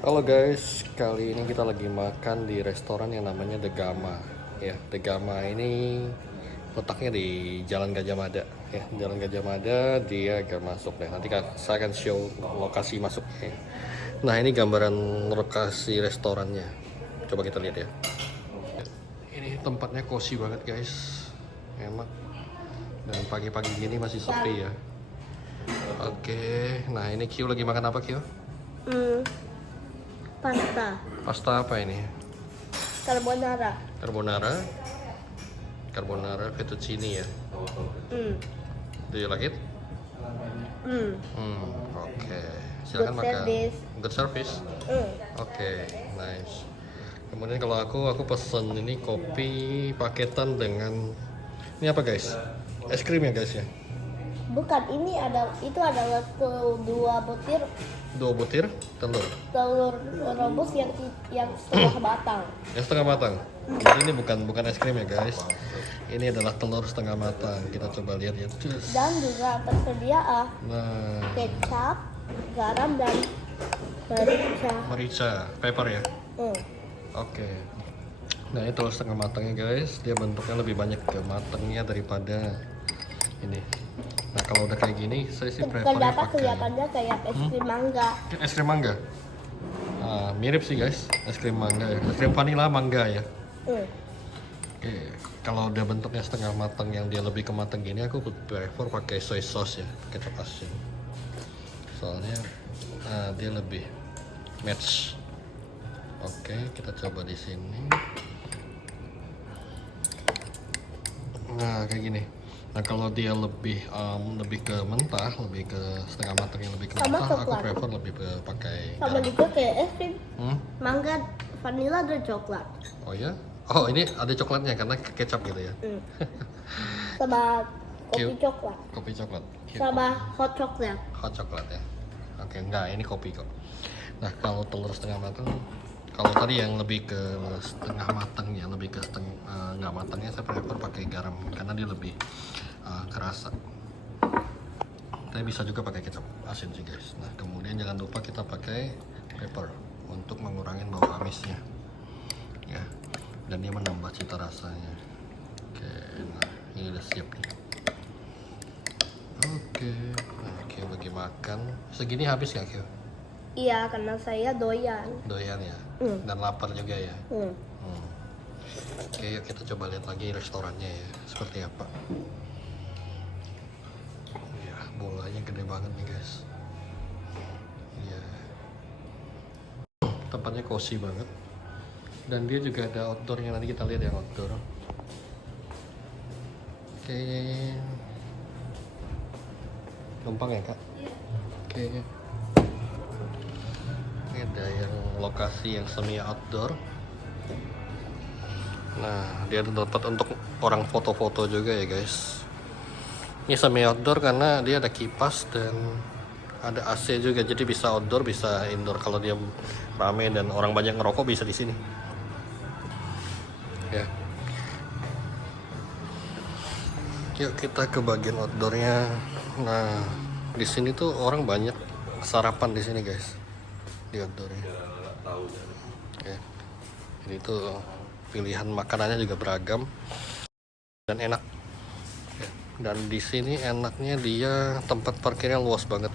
Halo guys, kali ini kita lagi makan di restoran yang namanya The Gama. Ya, The Gama ini letaknya di Jalan Gajah Mada. Ya, Jalan Gajah Mada dia agak masuk deh. Nanti saya akan show lokasi masuknya. Nah, ini gambaran lokasi restorannya. Coba kita lihat ya. Ini tempatnya cozy banget guys, enak. Dan pagi-pagi gini masih sepi ya. Oke, nah ini Q lagi makan apa Q? Hmm, pasta Pasta apa ini? carbonara. Carbonara, carbonara fettuccine ya. Hmm, Do you like it? hmm, Oke. Silakan Good makan. service. Good service. hmm. Oke, nice. Kemudian kalau aku pesen ini kopi paketan dengan ini apa guys? Es krim ya guys ya. Bukan, itu adalah dua butir 2 butir telur. telur rebus yang setengah matang. Yang setengah matang. Jadi ini bukan es krim ya guys. Ini adalah telur setengah matang. Kita coba lihat ya. Cus. Dan juga tersedia Nah, kecap, garam, dan merica. merica, pepper ya. Hmm. Oke. Nah, ini telur setengah matangnya guys. Dia bentuknya lebih banyak ke matangnya daripada ini. Nah, kalau udah kayak gini, saya sih prefer Terdapat pakai kelihatannya kayak es krim mangga. es krim mangga. Mirip sih guys, es krim mangga ya. Es krim vanilla mangga ya. Hmm. Oke, kalau udah bentuknya setengah matang yang dia lebih ke matang gini, aku prefer pakai soy sauce ya, kecap asin. Soalnya dia lebih match. Oke, kita coba di sini. Nah, kayak gini. Nah, kalau dia lebih ke mentah, lebih ke setengah matang yang lebih ke Sama mentah, aku coklat. prefer lebih ke pakai Sama garam. juga kayak es krim Hmm? mangga, vanilla, dan coklat. Oh ya? Oh, ini ada coklatnya karena kecap gitu ya. Hmm. Sama kopi Cute. coklat. Kopi coklat. Sama hot coklat. Hot coklat ya. Oke, enggak, ini kopi kok. Nah, kalau telur setengah matang, kalau tadi yang lebih ke setengah matangnya, lebih ke nggak matangnya, saya prefer pakai garam karena dia lebih kerasa. Tapi bisa juga pakai kecap asin sih guys. Nah, kemudian jangan lupa kita pakai pepper untuk mengurangi bau amisnya. Ya, dan dia menambah cita rasanya. Oke, nah ini udah siap nih. Oke, nah Kyo bagi makan. Segini habis nggak Kyo? Iya, karena saya doyan. Doyan ya? Dan lapar juga ya? Oke, yuk kita coba lihat lagi restorannya ya, seperti apa. Ya, bolanya gede banget nih guys. Ya, tempatnya cozy banget. Dan dia juga ada outdoornya, nanti kita lihat yang outdoor. Oke, gampang ya kak? Oke, ini ada yang lokasi yang semi outdoor. Nah, dia ada tempat untuk orang foto-foto juga ya guys. Ini semi outdoor karena dia ada kipas dan ada AC juga, jadi bisa outdoor bisa indoor. Kalau dia rame dan orang banyak ngerokok bisa di sini. Ya. Yuk kita ke bagian outdoornya. Nah, di sini tuh orang banyak sarapan di sini guys, di outdoornya. Ya. Jadi tuh pilihan makanannya juga beragam dan enak. Ya. Dan di sini enaknya dia tempat parkirnya luas banget.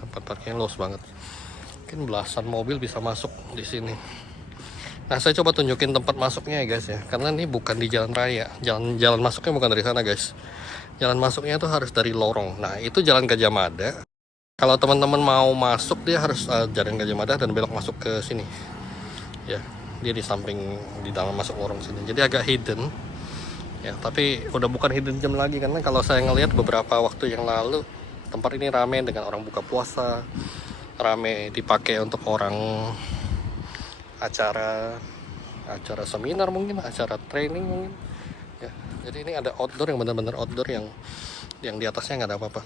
Tempat parkirnya luas banget. Mungkin belasan mobil bisa masuk di sini. Nah, saya coba tunjukin tempat masuknya ya guys ya. Karena ini bukan di jalan raya. Jalan masuknya bukan dari sana guys. Jalan masuknya itu harus dari lorong. Nah, itu Jalan Gajah Mada. Kalau teman-teman mau masuk dia harus Jalan Gajah Mada dan belok masuk ke sini. Ya, dia di samping di dalam masuk lorong sini. Jadi agak hidden. Ya, tapi udah bukan hidden gem lagi karena kalau saya ngelihat beberapa waktu yang lalu tempat ini rame dengan orang buka puasa. Rame dipakai untuk orang acara seminar mungkin, acara training mungkin. Ya, jadi ini ada outdoor yang benar-benar outdoor yang di atasnya nggak ada apa-apa.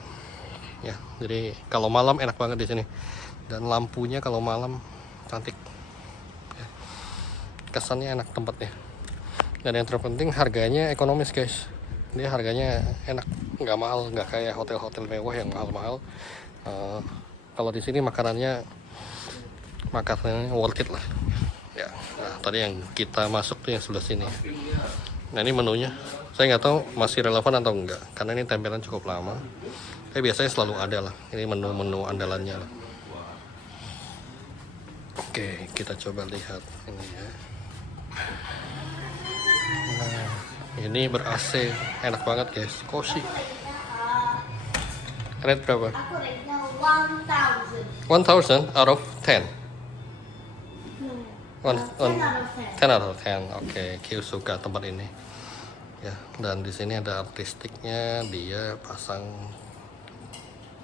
Ya, jadi kalau malam enak banget di sini. Dan lampunya kalau malam cantik. Ya, kesannya enak tempatnya. Dan yang terpenting harganya ekonomis guys. Dia harganya enak, nggak mahal, nggak kayak hotel-hotel mewah yang mahal-mahal. Kalau di sini makanannya worth it lah. Ya, nah tadi yang kita masuk tuh yang sebelah sini. Nah ini menunya, saya nggak tahu masih relevan atau enggak, karena ini tempelan cukup lama. Tapi biasanya selalu ada lah. Ini menu-menu andalannya lah. Oke, kita coba lihat ini ya. Nah, ini ber-AC, enak banget guys. Koshi. Rate berapa? Aku rate-nya 1000. 1000 out of 10. One, 10 out of 10. 10 out of 10. Oke, Q suka tempat ini. Ya, dan di sini ada artistiknya, dia pasang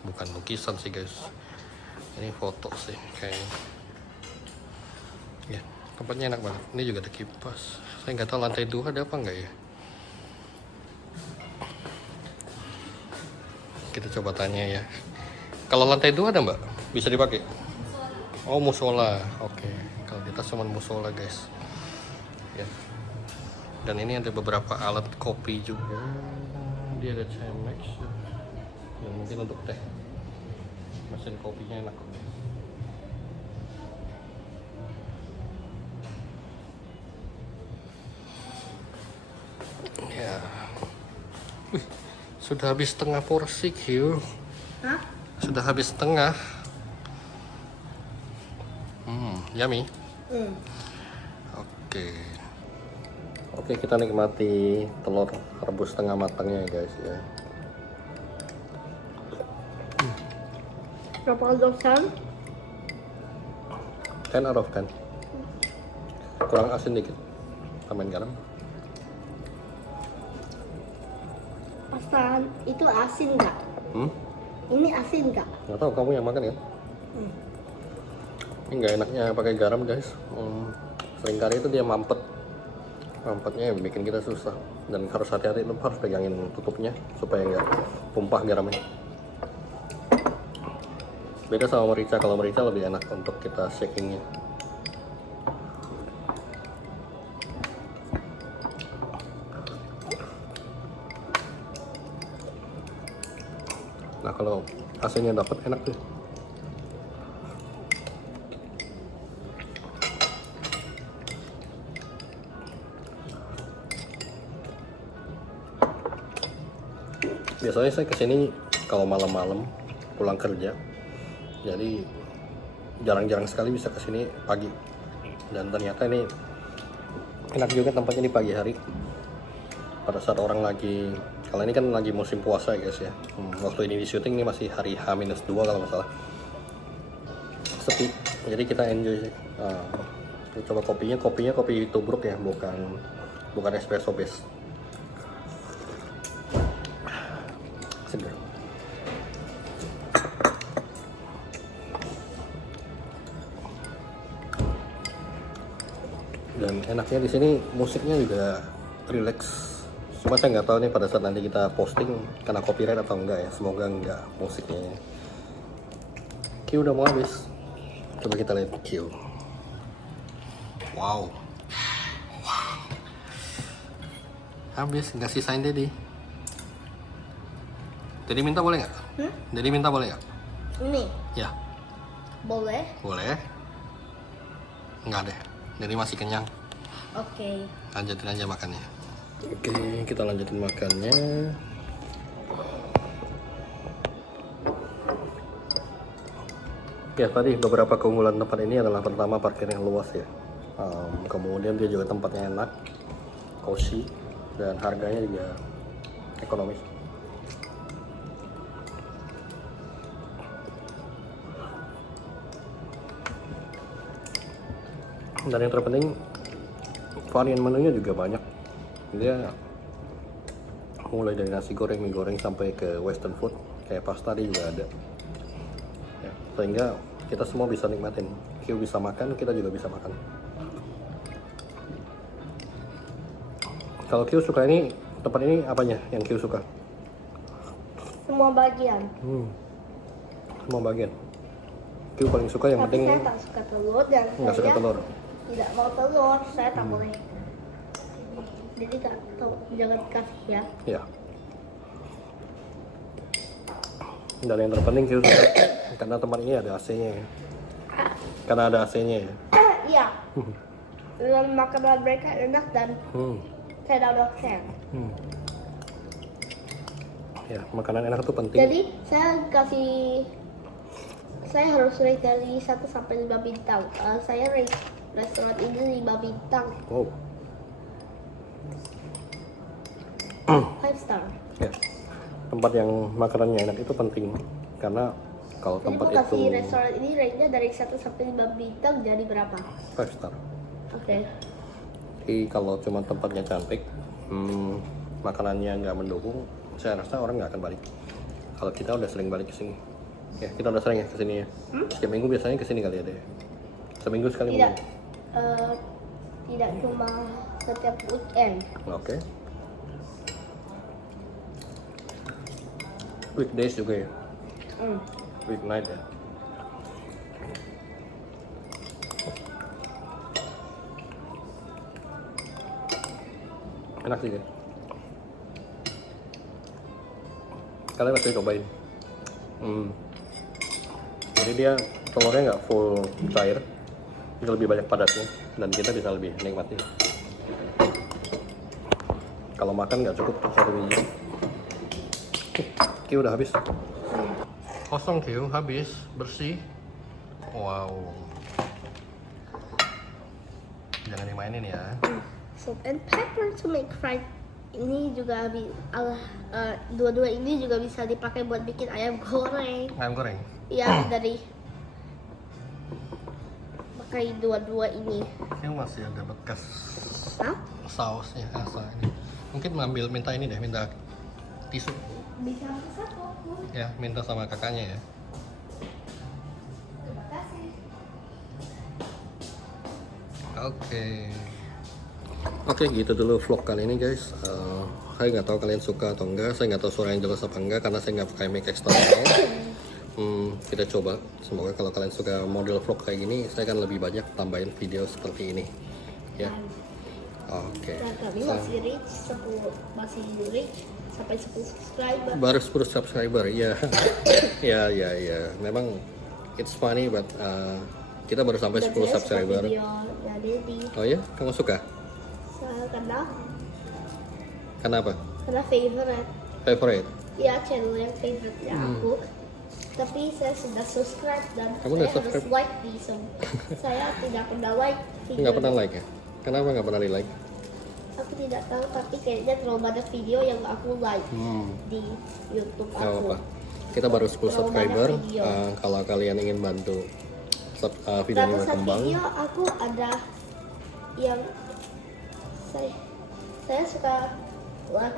bukan lukisan sih guys. Ini foto sih kayaknya. Ya, tempatnya enak banget. Ini juga ada kipas. Saya nggak tahu lantai 2 ada apa enggak ya. Kita coba tanya ya. Kalau lantai 2 ada mbak? Bisa dipakai? Oh musola. Oke. Kalau kita cuma musola guys. Ya. Dan ini ada beberapa alat kopi juga. Dia ada Chemex. Ya, mungkin untuk teh. Mesin kopinya enak kok. Ya. Wih, sudah habis setengah porsi Q. Hah? Sudah habis setengah. Yummy. Oke, kita nikmati telur rebus setengah matangnya ya guys ya. Berapa dosen? 10 out of 10. Kurang asin dikit. Tambahin garam. Pasan itu asin nggak? Ini asin nggak? Nggak tahu kamu yang makan ya? Ini nggak enaknya pakai garam guys. Seringkali itu dia mampet. Mampetnya bikin kita susah. Dan harus hati-hati, lu harus pegangin tutupnya supaya nggak tumpah garamnya. Beda sama merica. Kalau merica lebih enak untuk kita shakingnya. Nah kalau asinnya dapat enak tuh. Biasanya saya kesini kalau malam-malam pulang kerja, jadi jarang-jarang sekali bisa kesini pagi. Dan ternyata ini enak juga tempatnya di pagi hari. Pada saat orang lagi, kalau ini kan lagi musim puasa ya guys ya. Waktu ini di syuting ini masih hari H-2 kalau nggak salah. Sepi, jadi kita enjoy sih. Coba kopinya kopi tubruk ya, bukan espresso base. Seger. Dan enaknya di sini musiknya juga relax. Cuma saya nggak tahu nih pada saat nanti kita posting kena copyright atau enggak ya. Semoga enggak musiknya. Q udah mau habis. Coba kita lihat Q. Wow. Habis, nggak sisain Dedi. Dedi minta boleh nggak? Dedi minta boleh nggak? Ini Ya. boleh? Boleh. Enggak deh. Dedi masih kenyang. Oke. Lanjutin aja makannya. Oke, kita lanjutin makannya. Ya, tadi beberapa keunggulan tempat ini adalah pertama parkir yang luas ya. Kemudian dia juga tempatnya enak, cozy, dan harganya juga ekonomis. Dan yang terpenting varian menunya juga banyak. Dia mulai dari nasi goreng, mie goreng sampai ke western food kayak pasta dia juga ada ya, sehingga kita semua bisa nikmatin. Q bisa makan, kita juga bisa makan. Kalau Q suka ini, tempat ini apanya yang Q suka? Semua bagian. Semua bagian. Q paling suka yang Tapi penting saya tak suka telur dan nggak suka saya telur. tidak mau telur. Saya tak boleh. Jadi jangan dikasih ya. Ya. Dan yang terpenting sih karena tempat ini ada AC-nya ya. Karena ada AC-nya ya. Iya. Dan makanan mereka enak dan 10 out of 10. Ya, makanan enak itu penting. Jadi saya harus rate dari 1 sampai 5 bintang. Saya rate restoran ini 5 bintang. Wow. 5 star. Ya. Tempat yang makanannya enak itu penting karena kalau Jadi tempat mau kasih itu restoran ini rate-nya dari 1 sampai 5 bintang jadi berapa? 5 star. Oke. Jadi kalau cuma tempatnya cantik, makanannya nggak mendukung, saya rasa orang nggak akan balik. Kalau kita udah sering balik ke sini, ya kita udah sering ya ke sini ya. Setiap minggu biasanya ke sini kali ada ya. Seminggu sekali Tidak. mungkin. Tidak cuma setiap weekend. Oke. Weekdays juga ya. Weeknight ya. Enak sih guys. Kalian pasti cobain. Jadi dia telurnya nggak full cair, dia lebih banyak padatnya dan kita bisa lebih nikmati. Kalau makan nggak cukup tuh 1 biji. Q udah habis. Kosong Q, habis, bersih. Wow. Jangan dimainin ya. Salt and pepper to make fried. Ini juga dua-dua ini juga bisa dipakai buat bikin ayam goreng. Ayam goreng. Iya, dari pakai dua-dua ini. Ini masih ada bekas Hah? sausnya asa ini. Mungkin minta ini deh, minta tisu. Bisa satu. Ya, minta sama kakaknya ya. Terima kasih. Oke, gitu dulu vlog kali ini guys. Saya nggak tahu kalian suka atau enggak. Saya nggak tahu suara yang jelas apa enggak karena saya nggak pakai mic eksternal. Kita coba. Semoga kalau kalian suka model vlog kayak gini, saya akan lebih banyak tambahin video seperti ini. Ya. Oke. Dan kami masih reach sampai 10 subscriber. Baru 10 subscriber, ya. ya. Memang it's funny, but kita baru sampai 10 subscriber. Oh ya, kamu suka? Kenapa? Karena Favorite? Ya, channel yang favorite aku. Tapi saya sudah subscribe dan Kamu udah saya harus subscribe? like di saya tidak pernah like video. Nggak pernah like ya? Kenapa nggak pernah di like? Aku tidak tahu, tapi kayaknya terlalu banyak video yang aku like di YouTube Nggak aku. apa-apa. Kita baru 10 Terlalu subscriber. banyak video. Kalau kalian ingin bantu video ini Ratusan berkembang, video aku ada yang saya suka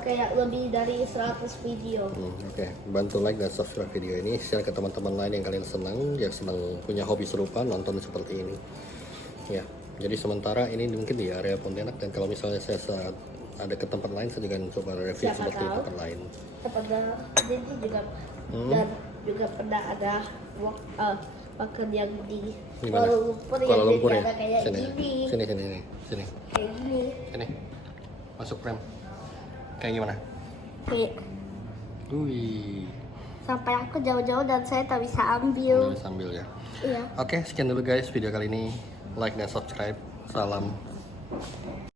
kayak lebih dari 100 video. Oke. Bantu like dan subscribe video ini, share ke teman-teman lain yang kalian senang, yang senang punya hobi serupa nonton seperti ini. Ya. Jadi sementara ini mungkin di area Pontianak, dan kalau misalnya saya saat ada ke tempat lain, saya juga coba review Siapa seperti tahu. tempat lain. Kepada jadi juga dan juga pernah ada makan yang di Gimana? Kuala Lumpur ya? yang ada kayak Sini. ini. Sini. Kayak gini. Sini. Masuk frame. Kayak gimana? Kayak Wih. sampai aku jauh-jauh dan saya tak bisa ambil. Ini sambil ya. Iya. Oke, sekian dulu guys video kali ini. Like dan subscribe. Salam.